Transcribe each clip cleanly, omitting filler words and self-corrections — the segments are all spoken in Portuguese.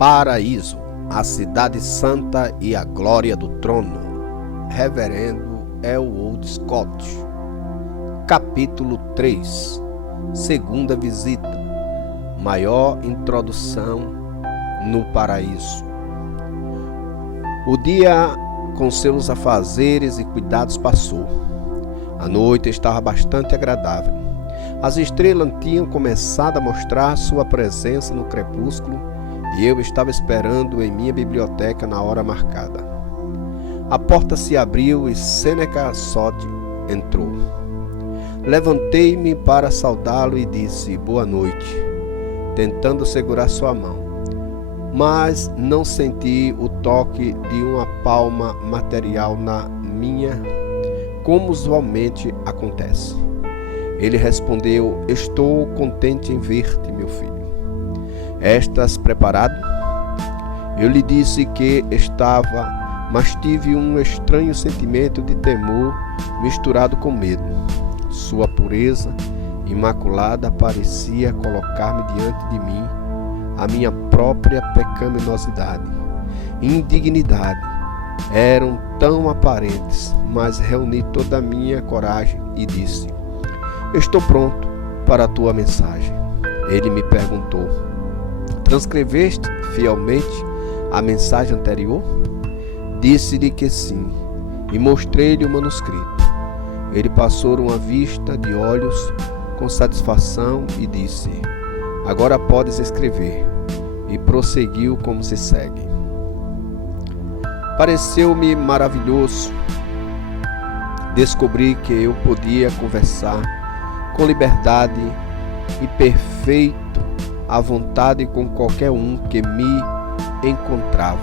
Paraíso, a cidade santa e a glória do trono. Reverendo Elwood Scott. Capítulo 3. Segunda visita. Maior introdução no paraíso. O dia com seus afazeres e cuidados passou. A noite estava bastante agradável. As estrelas tinham começado a mostrar sua presença no crepúsculo e eu estava esperando em minha biblioteca na hora marcada. A porta se abriu e Seneca Sod entrou. Levantei-me para saudá-lo e disse boa noite, tentando segurar sua mão, mas não senti o toque de uma palma material na minha, como usualmente acontece. Ele respondeu: estou contente em ver-te, meu filho. Estás preparado? Eu lhe disse que estava, mas tive um estranho sentimento de temor misturado com medo. Sua pureza imaculada parecia colocar-me diante de mim a minha própria pecaminosidade e indignidade. Eram tão aparentes, mas reuni toda a minha coragem e disse: estou pronto para a tua mensagem. Ele me perguntou: transcreveste fielmente a mensagem anterior? Disse-lhe que sim, e mostrei-lhe o manuscrito. Ele passou uma vista de olhos com satisfação e disse: agora podes escrever. E prosseguiu como se segue. Pareceu-me maravilhoso. Descobri que eu podia conversar com liberdade e perfeito à vontade com qualquer um que me encontrava,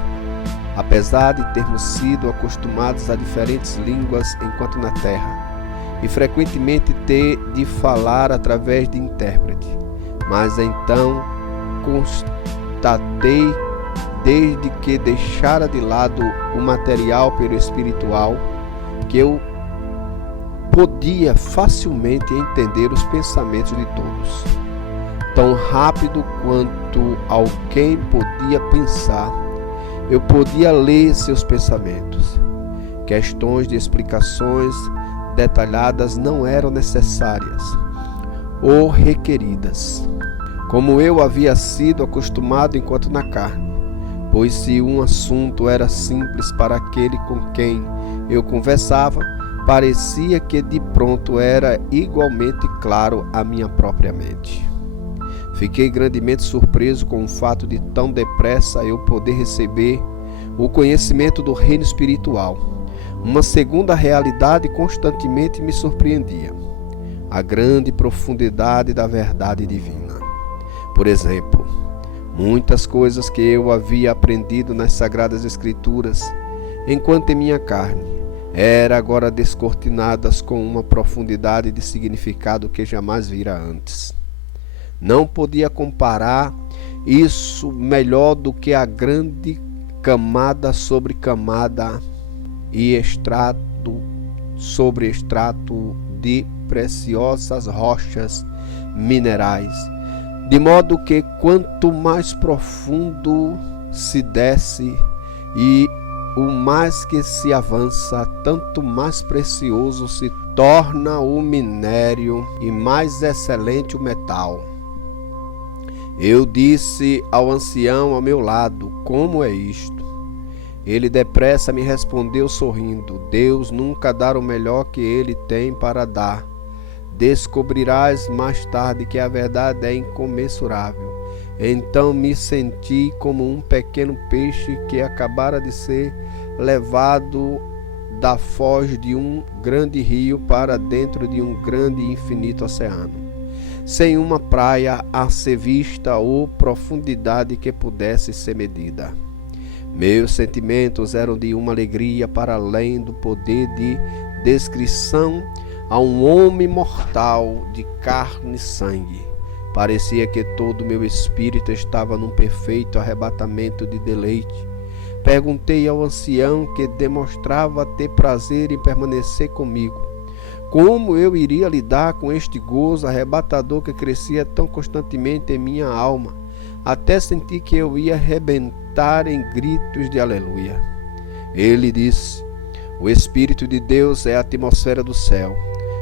apesar de termos sido acostumados a diferentes línguas enquanto na terra, e frequentemente ter de falar através de intérprete. Mas então constatei, desde que deixara de lado o material pelo espiritual, que eu podia facilmente entender os pensamentos de todos. Tão rápido quanto alguém podia pensar, eu podia ler seus pensamentos. Questões de explicações detalhadas não eram necessárias ou requeridas, como eu havia sido acostumado enquanto na carne, pois se um assunto era simples para aquele com quem eu conversava, parecia que de pronto era igualmente claro à minha própria mente. Fiquei grandemente surpreso com o fato de tão depressa eu poder receber o conhecimento do reino espiritual. Uma segunda realidade constantemente me surpreendia: a grande profundidade da verdade divina. Por exemplo, muitas coisas que eu havia aprendido nas Sagradas Escrituras, enquanto em minha carne, eram agora descortinadas com uma profundidade de significado que jamais vira antes. Não podia comparar isso melhor do que a grande camada sobre camada e extrato sobre extrato de preciosas rochas minerais, de modo que quanto mais profundo se desce e o mais que se avança, tanto mais precioso se torna o minério e mais excelente o metal. Eu disse ao ancião ao meu lado: como é isto? Ele depressa me respondeu sorrindo: Deus nunca dá o melhor que ele tem para dar. Descobrirás mais tarde que a verdade é incomensurável. Então me senti como um pequeno peixe que acabara de ser levado da foz de um grande rio para dentro de um grande e infinito oceano, sem uma praia a ser vista ou profundidade que pudesse ser medida. Meus sentimentos eram de uma alegria para além do poder de descrição a um homem mortal de carne e sangue. Parecia que todo o meu espírito estava num perfeito arrebatamento de deleite. Perguntei ao ancião, que demonstrava ter prazer em permanecer comigo, como eu iria lidar com este gozo arrebatador que crescia tão constantemente em minha alma, até senti que eu ia arrebentar em gritos de aleluia. Ele disse: o Espírito de Deus é a atmosfera do céu.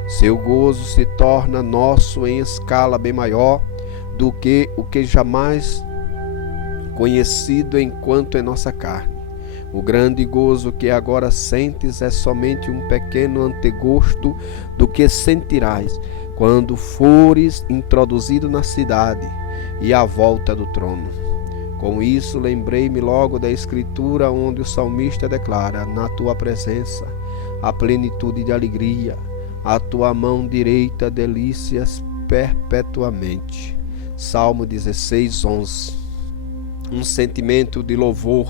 Seu gozo se torna nosso em escala bem maior do que o que jamais conhecido enquanto em nossa carne. O grande gozo que agora sentes é somente um pequeno antegosto do que sentirás quando fores introduzido na cidade e à volta do trono. Com isso, lembrei-me logo da Escritura, onde o salmista declara: na tua presença a plenitude de alegria, a tua mão direita delícias perpetuamente. Salmo 16:11. Um sentimento de louvor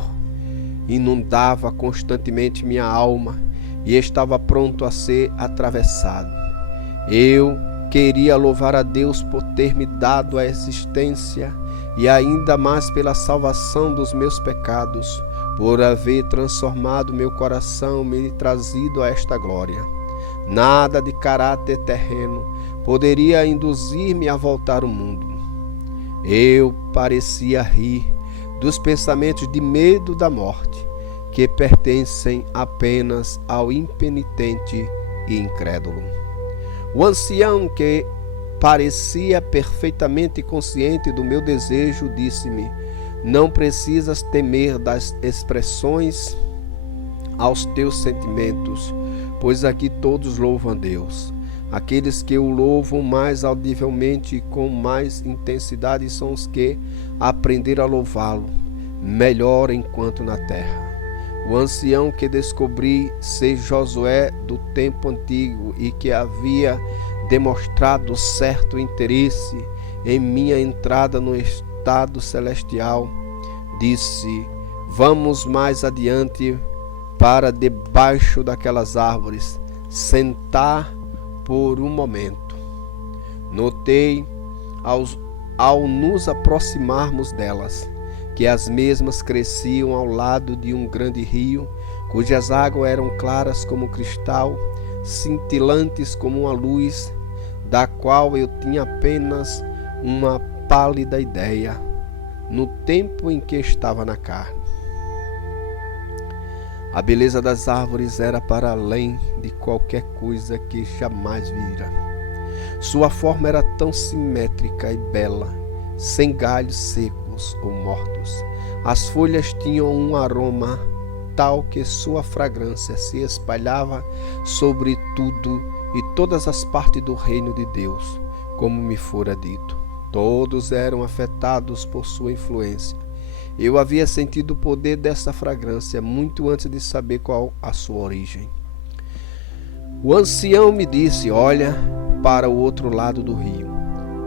inundava constantemente minha alma e estava pronto a ser atravessado. Eu queria louvar a Deus por ter me dado a existência e ainda mais pela salvação dos meus pecados, por haver transformado meu coração e me trazido a esta glória. Nada de caráter terreno poderia induzir-me a voltar ao mundo. Eu parecia rir dos pensamentos de medo da morte, que pertencem apenas ao impenitente e incrédulo. O ancião, que parecia perfeitamente consciente do meu desejo, disse-me: não precisas temer das expressões aos teus sentimentos, pois aqui todos louvam a Deus. Aqueles que o louvam mais audivelmente e com mais intensidade são os que aprenderam a louvá-lo melhor enquanto na terra. O ancião que descobri ser Josué do tempo antigo e que havia demonstrado certo interesse em minha entrada no estado celestial, disse: vamos mais adiante para debaixo daquelas árvores, sentar por um momento. Notei ao nos aproximarmos delas que as mesmas cresciam ao lado de um grande rio, cujas águas eram claras como cristal, cintilantes como uma luz, da qual eu tinha apenas uma pálida ideia no tempo em que estava na carne. A beleza das árvores era para além de qualquer coisa que jamais vira. Sua forma era tão simétrica e bela, sem galhos secos ou mortos. As folhas tinham um aroma tal que sua fragrância se espalhava sobre tudo e todas as partes do reino de Deus, como me fora dito. Todos eram afetados por sua influência. Eu havia sentido o poder dessa fragrância muito antes de saber qual a sua origem. O ancião me disse: olha para o outro lado do rio,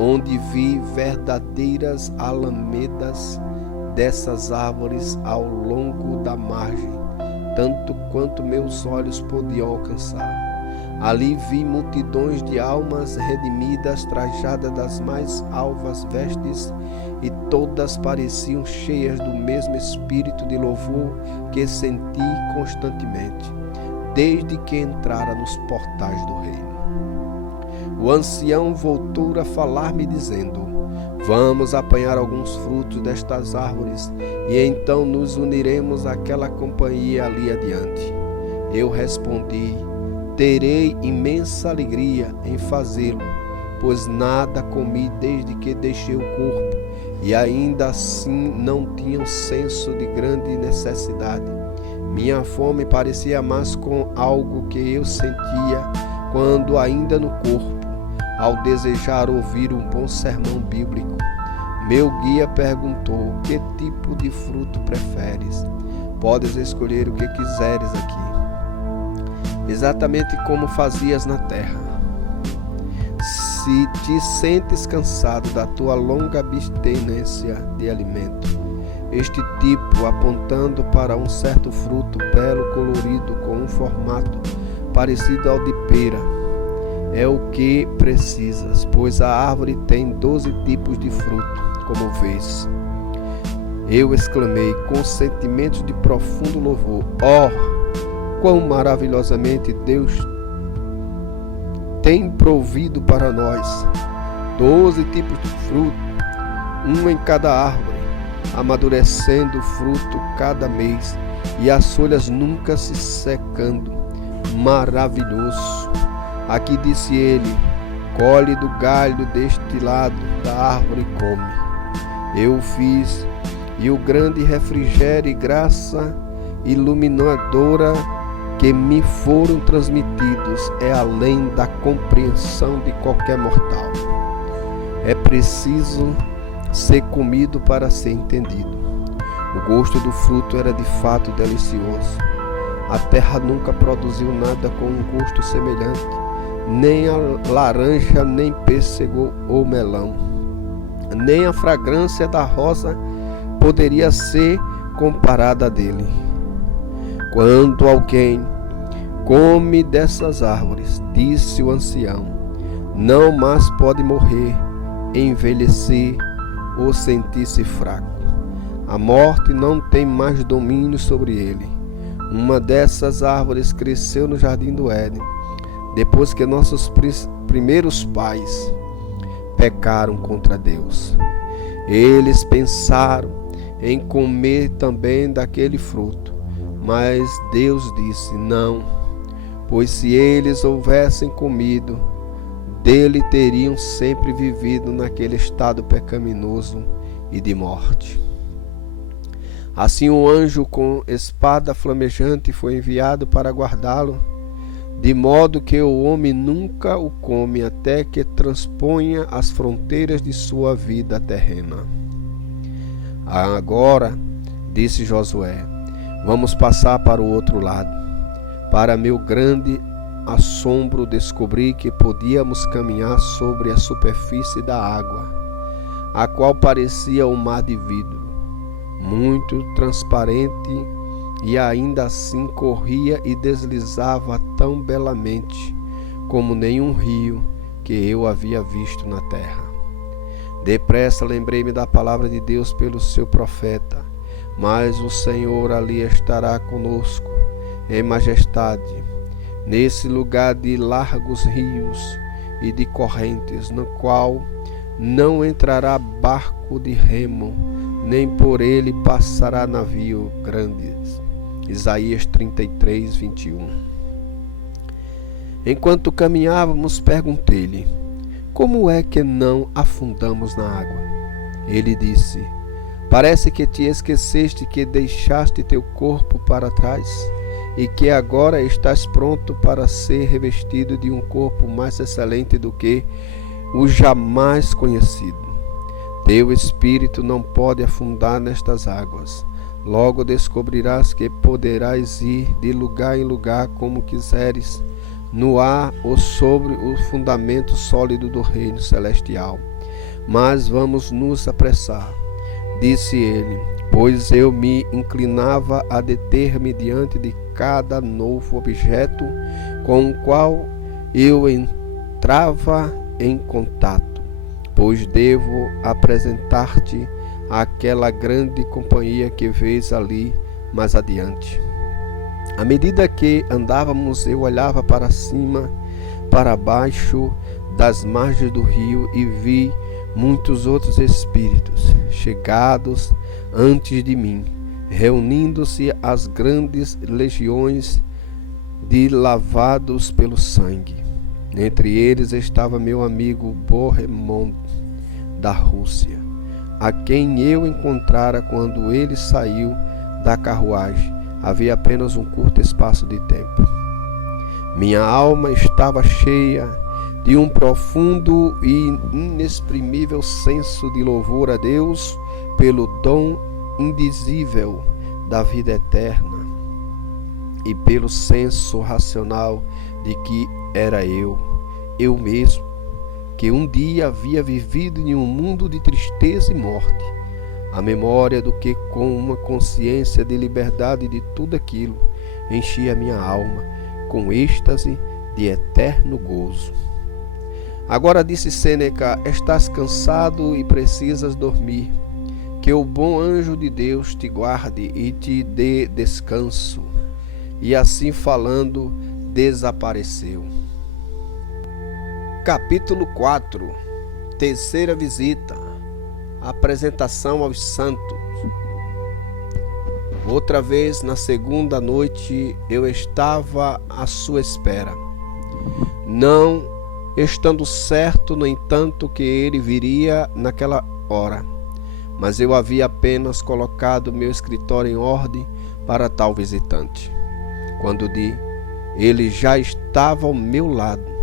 onde vi verdadeiras alamedas dessas árvores ao longo da margem, tanto quanto meus olhos podiam alcançar. Ali vi multidões de almas redimidas, trajadas das mais alvas vestes, e todas pareciam cheias do mesmo espírito de louvor que senti constantemente, desde que entrara nos portais do reino. O ancião voltou a falar-me, dizendo: vamos apanhar alguns frutos destas árvores, e então nos uniremos àquela companhia ali adiante. Eu respondi: terei imensa alegria em fazê-lo, pois nada comi desde que deixei o corpo, e ainda assim não tinha um senso de grande necessidade. Minha fome parecia mais com algo que eu sentia quando ainda no corpo, ao desejar ouvir um bom sermão bíblico. Meu guia perguntou: que tipo de fruto preferes? Podes escolher o que quiseres aqui, exatamente como fazias na terra. Se te sentes cansado da tua longa abstinência de alimento, este tipo, apontando para um certo fruto belo, colorido, com um formato parecido ao de pera, é o que precisas, pois a árvore tem 12 tipos de fruto, como vês. Eu exclamei com sentimentos de profundo louvor: oh, quão maravilhosamente Deus tem provido para nós 12 tipos de fruto, um em cada árvore. amadurecendo o fruto cada mês, e as folhas nunca se secando. Maravilhoso! Aqui disse ele: colhe do galho deste lado da árvore e come. Eu o fiz, e o grande refrigério e graça iluminadora que me foram transmitidos é além da compreensão de qualquer mortal. É preciso ser comido para ser entendido. O gosto do fruto era de fato delicioso. A terra nunca produziu nada com um gosto semelhante, nem a laranja, nem pêssego ou melão. Nem a fragrância da rosa poderia ser comparada a dele. Quando alguém come dessas árvores, disse o ancião, não mais pode morrer, envelhecer ou sentir-se fraco. A morte não tem mais domínio sobre ele. Uma dessas árvores cresceu no jardim do Éden, depois que nossos primeiros pais pecaram contra Deus. Eles pensaram em comer também daquele fruto, mas Deus disse não, pois se eles houvessem comido dele, teriam sempre vivido naquele estado pecaminoso e de morte. Assim o anjo com espada flamejante foi enviado para guardá-lo, de modo que o homem nunca o come até que transponha as fronteiras de sua vida terrena. Agora, disse Josué, vamos passar para o outro lado. Para meu grande assombro, descobri que podíamos caminhar sobre a superfície da água, a qual parecia um mar de vidro, muito transparente, e ainda assim corria e deslizava tão belamente como nenhum rio que eu havia visto na terra. Depressa lembrei-me da palavra de Deus pelo seu profeta, mas o Senhor ali estará conosco em majestade, nesse lugar de largos rios e de correntes, no qual não entrará barco de remo, nem por ele passará navio grande. Isaías 33, 21. Enquanto caminhávamos, perguntei-lhe, como é que não afundamos na água? Ele disse, parece que te esqueceste que deixaste teu corpo para trás e que agora estás pronto para ser revestido de um corpo mais excelente do que o jamais conhecido. Teu espírito não pode afundar nestas águas. Logo descobrirás que poderás ir de lugar em lugar como quiseres, no ar ou sobre o fundamento sólido do reino celestial. Mas vamos nos apressar, disse ele, pois eu me inclinava a deter-me diante de cada novo objeto com o qual eu entrava em contato, pois devo apresentar-te àquela grande companhia que vês ali mais adiante. À medida que andávamos, eu olhava para cima, para baixo das margens do rio e vi muitos outros espíritos chegados antes de mim, reunindo-se as grandes legiões de lavados pelo sangue. Entre eles estava meu amigo Bohemond, da Rússia, a quem eu encontrara quando ele saiu da carruagem. Havia apenas um curto espaço de tempo. Minha alma estava cheia de um profundo e inexprimível senso de louvor a Deus pelo dom indizível da vida eterna e pelo senso racional de que era eu mesmo, que um dia havia vivido em um mundo de tristeza e morte. A memória do que, com uma consciência de liberdade de tudo aquilo, enchia minha alma com êxtase de eterno gozo. Agora, disse Sêneca, estás cansado e precisas dormir. Que o bom anjo de Deus te guarde e te dê descanso. E assim falando, desapareceu. Capítulo 4. Terceira visita. Apresentação aos santos. Outra vez, na segunda noite, eu estava à sua espera, não estando certo, no entanto, que ele viria naquela hora, mas eu havia apenas colocado meu escritório em ordem para tal visitante. Quando ele já estava ao meu lado.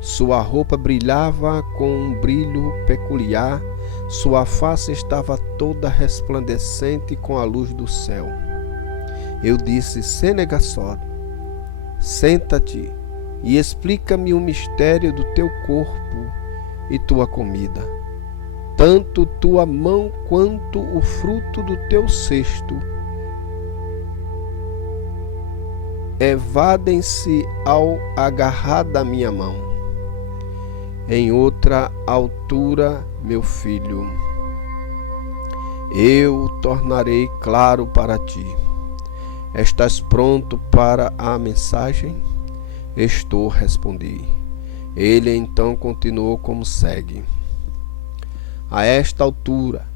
Sua roupa brilhava com um brilho peculiar, sua face estava toda resplandecente com a luz do céu. Eu disse: Senegasod, senta-te e explica-me o mistério do teu corpo e tua comida. Tanto tua mão quanto o fruto do teu cesto evadem-se ao agarrar da minha mão. Em outra altura, meu filho, eu tornarei claro para ti. Estás pronto para a mensagem? Estou, respondi. Ele então continuou como segue. A esta altura,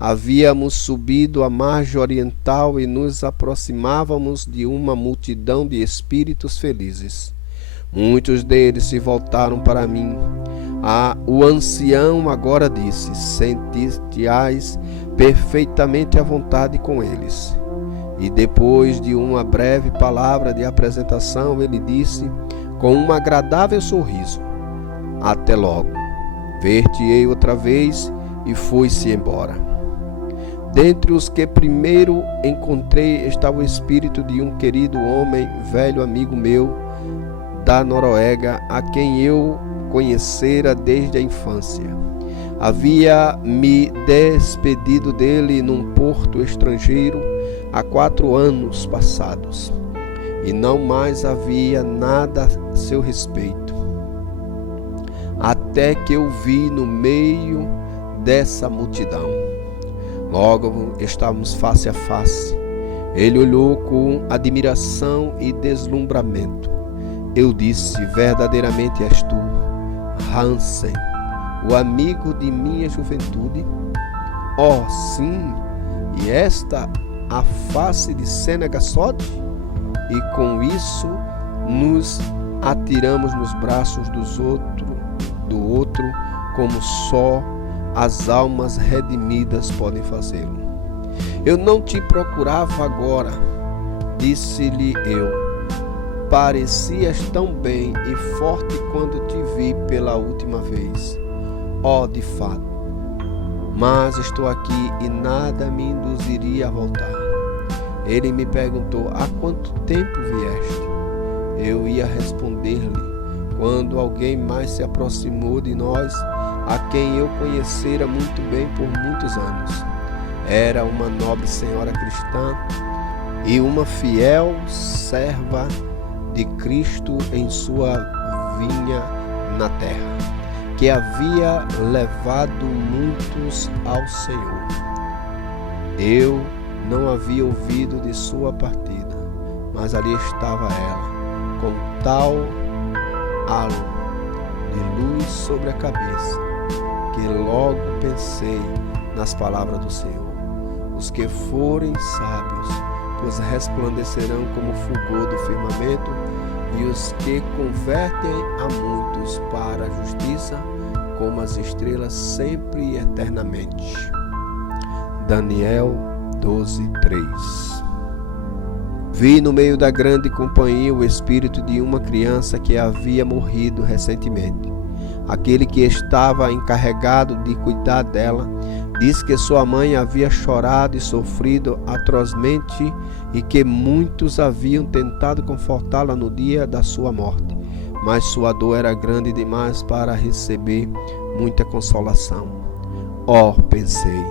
havíamos subido a margem oriental e nos aproximávamos de uma multidão de espíritos felizes. Muitos deles se voltaram para mim. O ancião agora disse: Senti-te-ás perfeitamente à vontade com eles. E depois de uma breve palavra de apresentação, ele disse com um agradável sorriso: Até logo. Ver-te-ei outra vez. E foi-se embora. Dentre os que primeiro encontrei estava o espírito de um querido homem, velho amigo meu, da Noruega, a quem eu conhecera desde a infância. Havia me despedido dele num porto estrangeiro há 4 anos passados, e não mais havia nada a seu respeito, até que eu vi no meio dessa multidão. Logo estávamos face a face. Ele olhou com admiração e deslumbramento. Eu disse: Verdadeiramente és tu, Hansen, o amigo de minha juventude? Oh, sim, e esta a face de Senegasod? E com isso nos atiramos nos braços do outro, como só as almas redimidas podem fazê-lo. Eu não te procurava agora, disse-lhe eu. Parecias tão bem e forte quando te vi pela última vez. Oh, de fato. Mas estou aqui e nada me induziria a voltar. Ele me perguntou: há quanto tempo vieste? Eu ia responder-lhe quando alguém mais se aproximou de nós, a quem eu conhecera muito bem por muitos anos. Era uma nobre senhora cristã e uma fiel serva de Cristo em sua vinha na terra, que havia levado muitos ao Senhor. Eu não havia ouvido de sua partida, mas ali estava ela, com tal halo de luz sobre a cabeça, que logo pensei nas palavras do Senhor: os que forem sábios, pois resplandecerão como o fulgor do firmamento, e os que convertem a muitos para a justiça, como as estrelas sempre e eternamente. Daniel 12:3. Vi no meio da grande companhia o espírito de uma criança que havia morrido recentemente. Aquele que estava encarregado de cuidar dela disse que sua mãe havia chorado e sofrido atrozmente e que muitos haviam tentado confortá-la no dia da sua morte, mas sua dor era grande demais para receber muita consolação. Oh, pensei,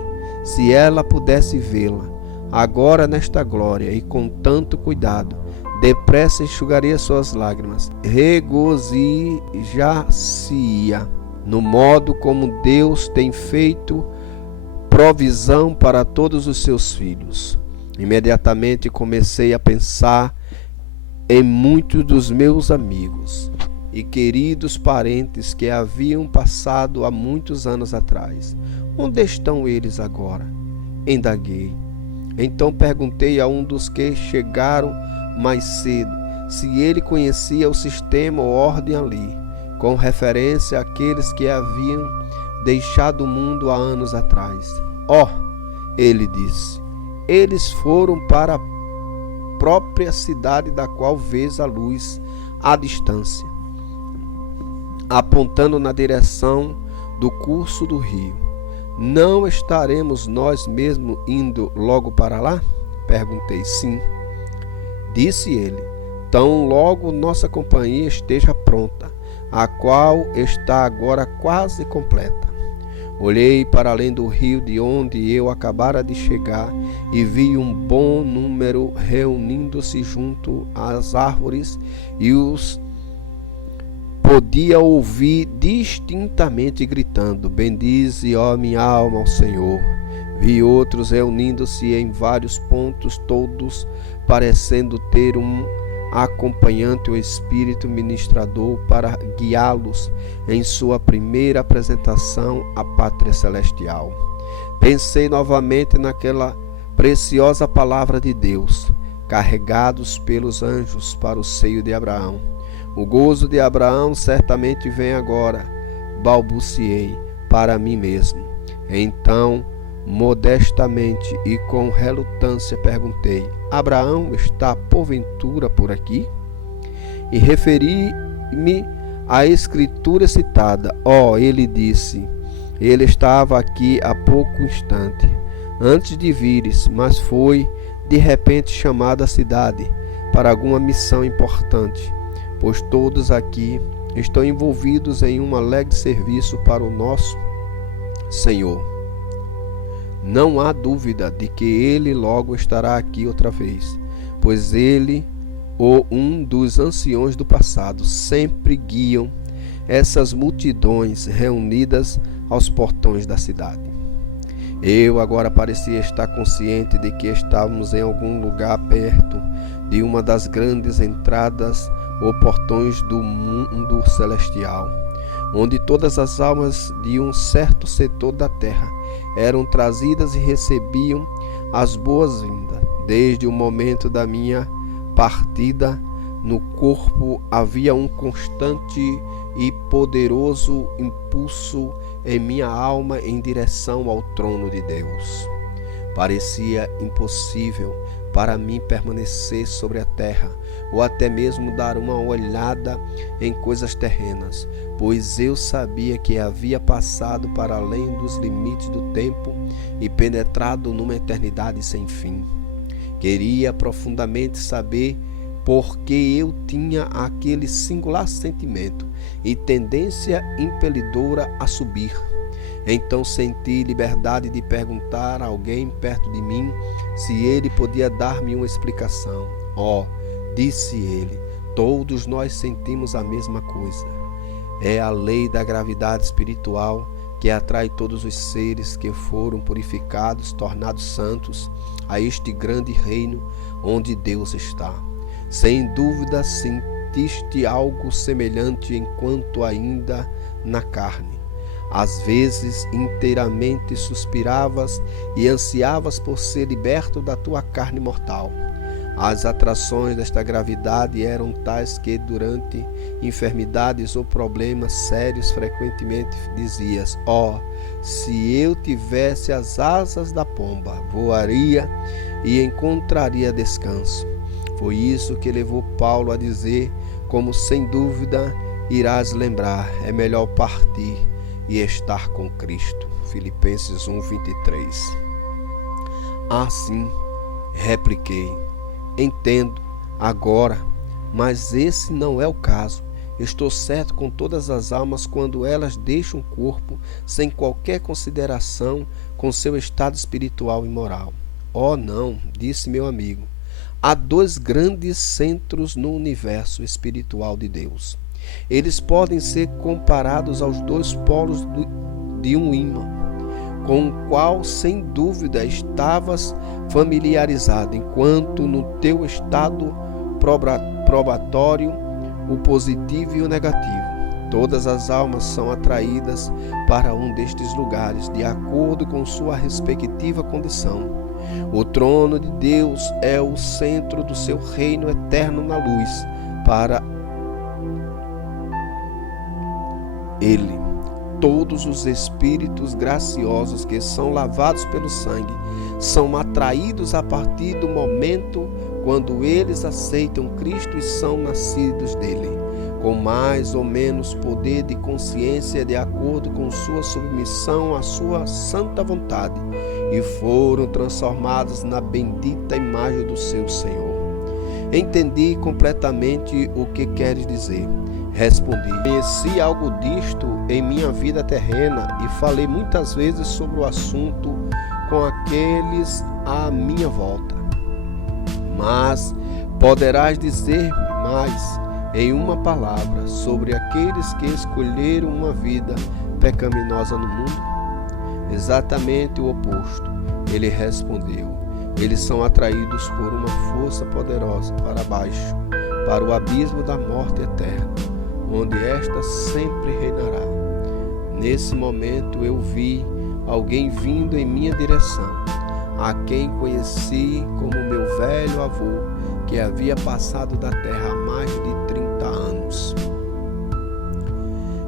se ela pudesse vê-la agora nesta glória e com tanto cuidado, depressa enxugaria suas lágrimas, regozijar-se-ia no modo como Deus tem feito provisão para todos os seus filhos. Imediatamente comecei a pensar em muitos dos meus amigos e queridos parentes que haviam passado há muitos anos atrás. Onde estão eles agora? Indaguei. Então perguntei a um dos que chegaram mais cedo se ele conhecia o sistema ou ordem ali, com referência àqueles que haviam deixado o mundo há anos atrás. Ele disse, eles foram para a própria cidade da qual vês a luz à distância, apontando na direção do curso do rio. Não estaremos nós mesmos indo logo para lá? Perguntei. Sim, disse ele. Tão logo nossa companhia esteja pronta, a qual está agora quase completa. Olhei para além do rio de onde eu acabara de chegar e vi um bom número reunindo-se junto às árvores e os podia ouvir distintamente gritando: bendize, ó minha alma, ao Senhor. Vi outros reunindo-se em vários pontos, todos parecendo ter um acompanhante ou espírito ministrador para guiá-los em sua primeira apresentação à pátria celestial. Pensei novamente naquela preciosa palavra de Deus, carregados pelos anjos para o seio de Abraão. O gozo de Abraão certamente vem agora, balbuciei para mim mesmo. Então, modestamente e com relutância perguntei: Abraão está porventura por aqui? E referi-me à escritura citada. Ele disse, ele estava aqui há pouco instante, antes de vires, mas foi de repente chamado à cidade para alguma missão importante, pois todos aqui estão envolvidos em um alegre serviço para o nosso Senhor. Não há dúvida de que ele logo estará aqui outra vez, pois ele ou um dos anciões do passado sempre guiam essas multidões reunidas aos portões da cidade. Eu agora parecia estar consciente de que estávamos em algum lugar perto de uma das grandes entradas ou portões do mundo celestial, onde todas as almas de um certo setor da terra eram trazidas e recebiam as boas-vindas. Desde o momento da minha partida no corpo havia um constante e poderoso impulso em minha alma em direção ao trono de Deus. Parecia impossível para mim permanecer sobre a terra, ou até mesmo dar uma olhada em coisas terrenas, pois eu sabia que havia passado para além dos limites do tempo e penetrado numa eternidade sem fim. Queria profundamente saber por que eu tinha aquele singular sentimento e tendência impelidora a subir. Então senti liberdade de perguntar a alguém perto de mim se ele podia dar-me uma explicação. Disse ele, todos nós sentimos a mesma coisa. É a lei da gravidade espiritual que atrai todos os seres que foram purificados, tornados santos, a este grande reino onde Deus está. Sem dúvida sentiste algo semelhante enquanto ainda na carne. Às vezes inteiramente suspiravas e ansiavas por ser liberto da tua carne mortal. As atrações desta gravidade eram tais que durante enfermidades ou problemas sérios frequentemente dizias: se eu tivesse as asas da pomba, voaria e encontraria descanso. Foi isso que levou Paulo a dizer, como sem dúvida irás lembrar, é melhor partir e estar com Cristo. Filipenses 1:23. Assim, repliquei: entendo agora, mas esse não é o caso. Estou certo com todas as almas quando elas deixam o corpo sem qualquer consideração com seu estado espiritual e moral. Não, disse meu amigo. Há dois grandes centros no universo espiritual de Deus. Eles podem ser comparados aos dois polos de um ímã, com o qual sem dúvida estavas familiarizado, enquanto no teu estado probatório, o positivo e o negativo. Todas as almas são atraídas para um destes lugares, de acordo com sua respectiva condição. O trono de Deus é o centro do seu reino eterno na luz. Para ele, todos os espíritos graciosos que são lavados pelo sangue são atraídos a partir do momento quando eles aceitam Cristo e são nascidos dele, com mais ou menos poder de consciência de acordo com sua submissão à sua santa vontade, e foram transformados na bendita imagem do seu Senhor. Entendi completamente o que queres dizer. Respondi: conheci algo disto em minha vida terrena e falei muitas vezes sobre o assunto com aqueles à minha volta. Mas poderás dizer-me mais em uma palavra sobre aqueles que escolheram uma vida pecaminosa no mundo? Exatamente o oposto. Ele respondeu: eles são atraídos por uma força poderosa para baixo, para o abismo da morte eterna, onde esta sempre reinará. Nesse momento eu vi alguém vindo em minha direção, a quem conheci como meu velho avô, que havia passado da terra há mais de 30 anos.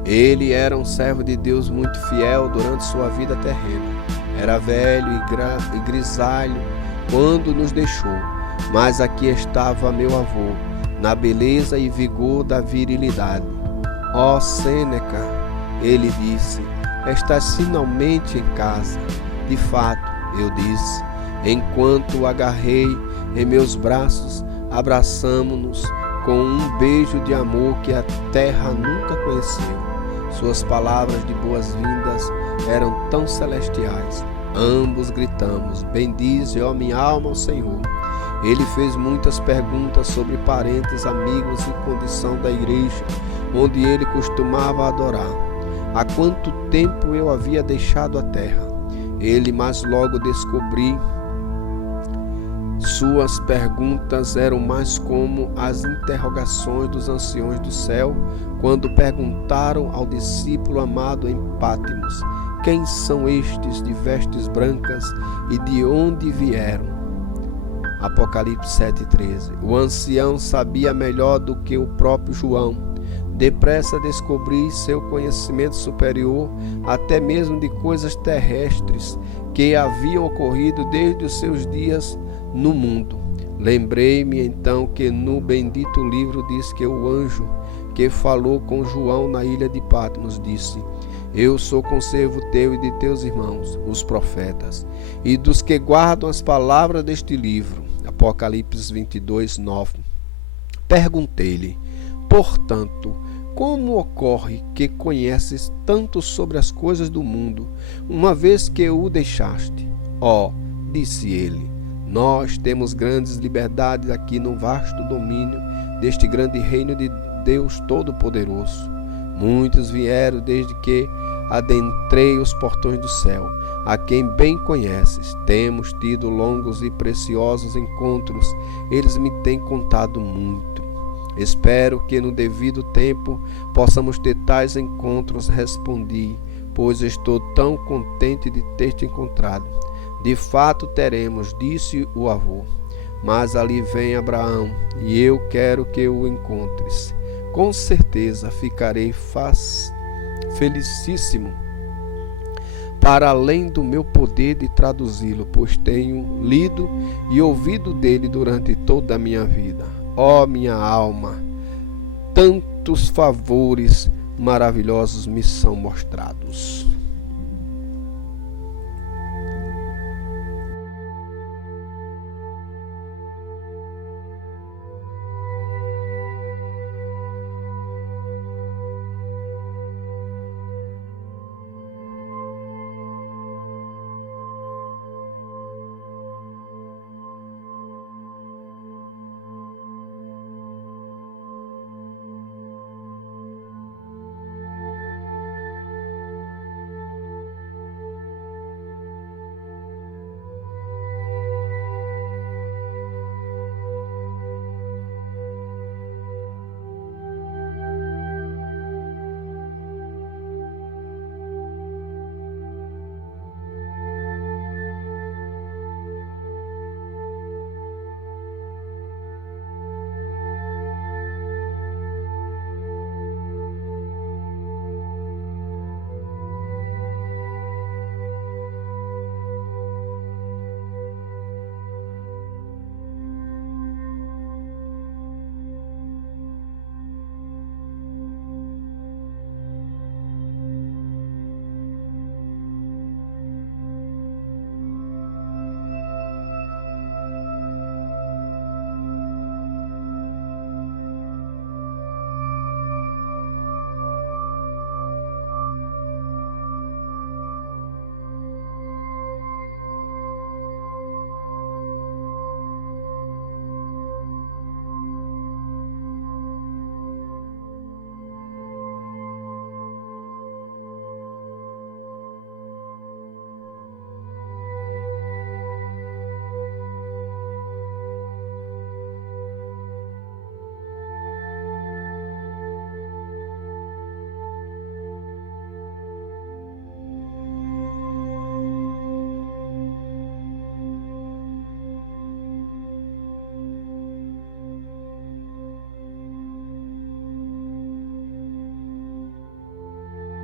Ele era um servo de Deus muito fiel durante sua vida terrena. Era velho e grisalho quando nos deixou, mas aqui estava meu avô, na beleza e vigor da virilidade. Ó Sêneca, ele disse, estás finalmente em casa. De fato, eu disse, enquanto o agarrei em meus braços, abraçamo-nos com um beijo de amor que a terra nunca conheceu. Suas palavras de boas-vindas eram tão celestiais. Ambos gritamos: bendize, ó minha alma, ao Senhor. Ele fez muitas perguntas sobre parentes, amigos e condição da igreja, onde ele costumava adorar. Há quanto tempo eu havia deixado a terra? Mas logo descobri. Suas perguntas eram mais como as interrogações dos anciões do céu, quando perguntaram ao discípulo amado em Pátimos: quem são estes de vestes brancas e de onde vieram? Apocalipse 7,13. O ancião sabia melhor do que o próprio João. Depressa descobri seu conhecimento superior, até mesmo de coisas terrestres que haviam ocorrido desde os seus dias no mundo. Lembrei-me então que no bendito livro diz que o anjo que falou com João na ilha de Patmos disse: eu sou conservo teu e de teus irmãos, os profetas, e dos que guardam as palavras deste livro. Apocalipse 22:9. Perguntei-lhe, portanto, como ocorre que conheces tanto sobre as coisas do mundo, uma vez que o deixaste? Disse ele, nós temos grandes liberdades aqui no vasto domínio deste grande reino de Deus Todo-Poderoso. Muitos vieram desde que adentrei os portões do céu, a quem bem conheces. Temos tido longos e preciosos encontros, eles me têm contado muito. Espero que no devido tempo possamos ter tais encontros, respondi, pois estou tão contente de ter te encontrado. De fato teremos, disse o avô, mas ali vem Abraão, e eu quero que o encontres. Com certeza ficarei felicíssimo, para além do meu poder de traduzi-lo, pois tenho lido e ouvido dele durante toda a minha vida. Ó minha alma, tantos favores maravilhosos me são mostrados.